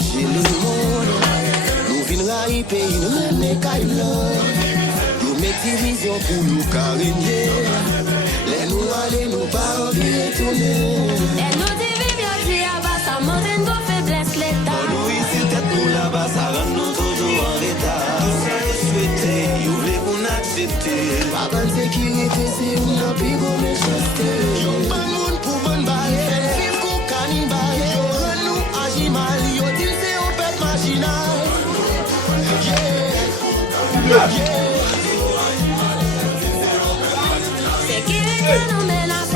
changer le monde. Nous venons à y payer, nous menons qu'à nous mettons division pour nous carigner. Les nous aller, nous pas envie de tourner. Et nous divisions qui là-bas, ça monte une faiblesse l'état. Nous ici, tête nous là-bas, ça rend nous toujours en retard. Tout ça est souhaité, vous voulez qu'on accepte. Pas bonne sécurité, c'est une plus bonne méchanceté. Yo, bon monde pour bonne balle, fait vivre qu'on cannibale. Yo, nous agit mal, yo, dit c'est au pète machinal. Yeah, yeah. Sécurité nous menace.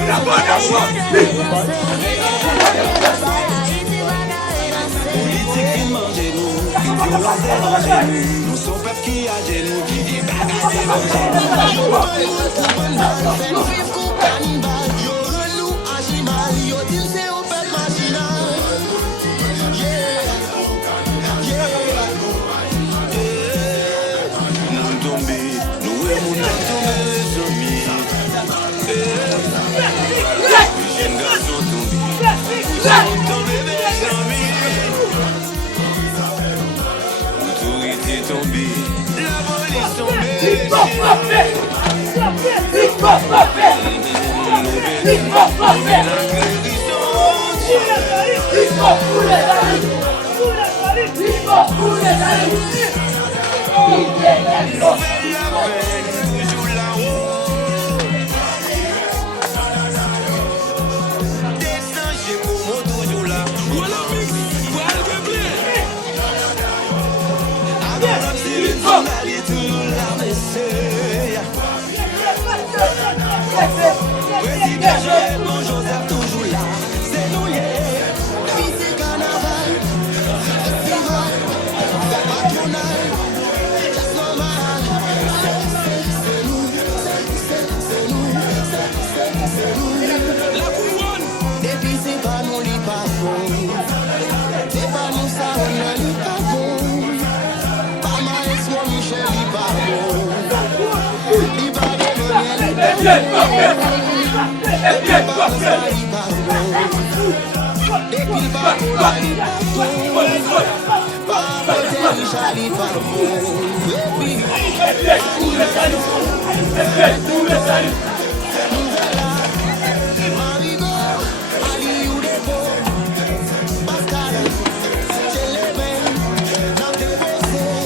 Politique qui mange nous, qui violence dérange nous. Nous sommes peuple qui a nous, qui dit bagarre dérange nous. Yo, bon monde pour bonne balle, fait vivre qu'on cannibale. Yo, nous agit mal, yo, dit c'est au pète machinal. Yeah, yeah. Moun tombé, nous et moun a tombé les amis. Jeune garçon tombé, moun tombé les amis. Autorité tombée, la police tombée. Toujours là-haut. Descends chez Momo, toujours là. Voilà, mix, voilà le blé. Avant la série, on allait toujours là, monsieur. Président Joël, mon Joseph, toujours là. C'est nous, yeah. Puis c'est carnaval. Festival. Patronal. Just normal. C'est nous. La couronne. Et puis c'est pas nous, les pas bon. C'est pas nous, ça, on a les pas bon. Pas mal, c'est Michel, les pas bon. Les pas bon, les pas bon.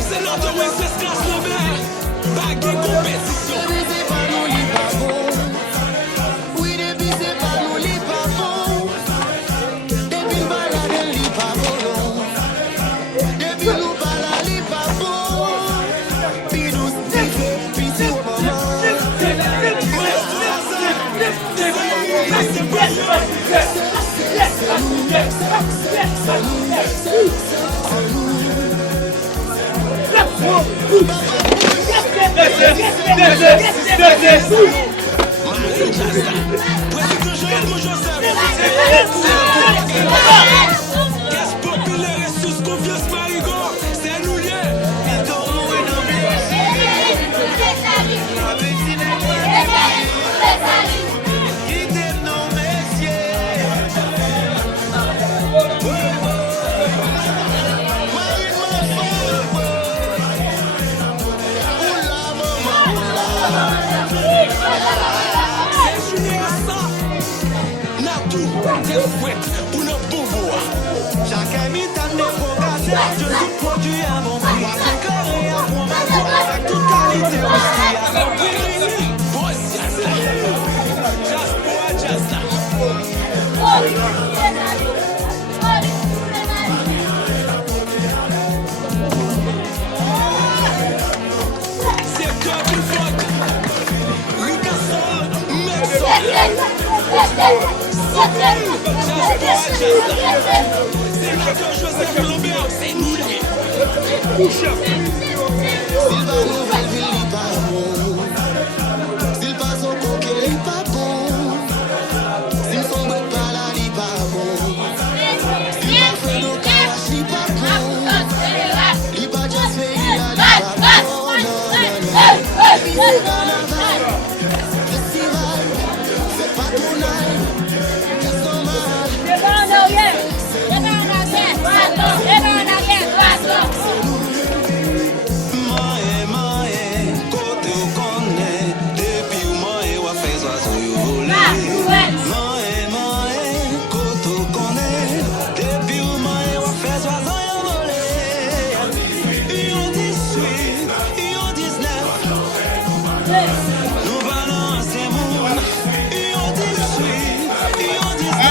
C'est notre Wenceslas Lambert, bague et compétition. Caisse populaire et sous confiance Marigot, c'est nous liés. Pour notre pouvoir, chaque imitant des progrès, je tout produit à mon prix. C'est carré à prendre avec toute qualité aussi. À mon prix, boss, just boy, just c'est comme une faute. Lucas Sol, Metson. C'est notre Joseph Lambert, c'est nous les s'il passe au coquet, il pas bon. S'il sombre pas là, il pas bon. S'il pas fait nos calaches, il pas bon. Il pas just fait, il a pas bon. C'est carnaval, festival, c'est patronal. Just normal. Nous parlons ces mots, ils ont dit suite, ils ont dit ça.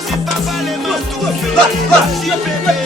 Si papa les mains tout fait, si bébé,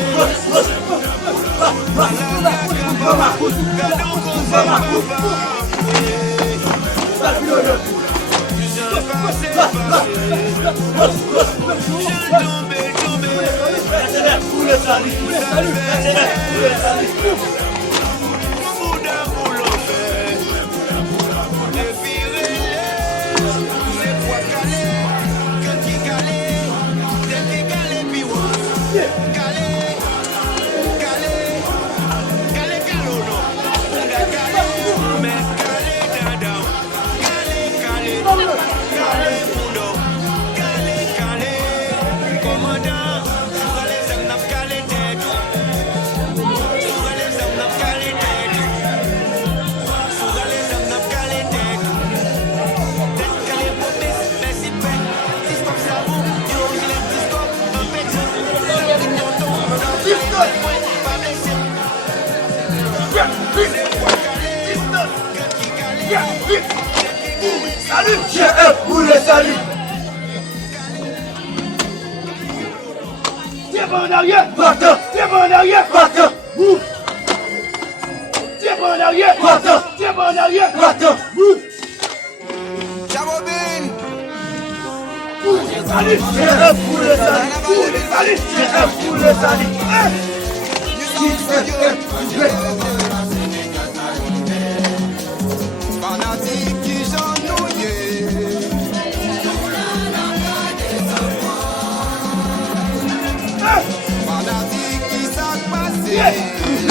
Salut, GF pour le salut. Tiens pas en arrière, va-t'en. Tiens pas en arrière, va-t'en. Tiens pas en arrière, va-t'en. Tiens pas en arrière, va-t'en. Chabobine. Salut, GF pour le salut. Salut, GF pour le salut. Fanatique qui j'ennouillé. Fanatique qui s'est passé. Fanatique qui s'est passé.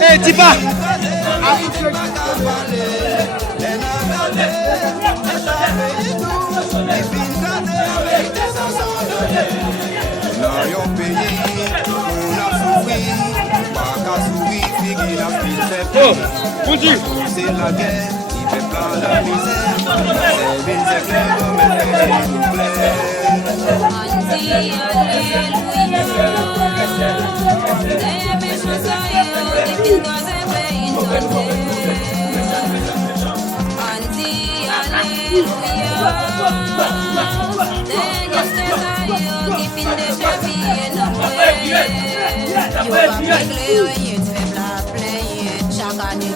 Hey, Tipa! Dans yon pays, on a souffri, pas qu'à souffrir, figure la fille c'est la guerre, qui fait plein la misère, c'est bien c'est clair, mais c'est nous plaît. Chaque année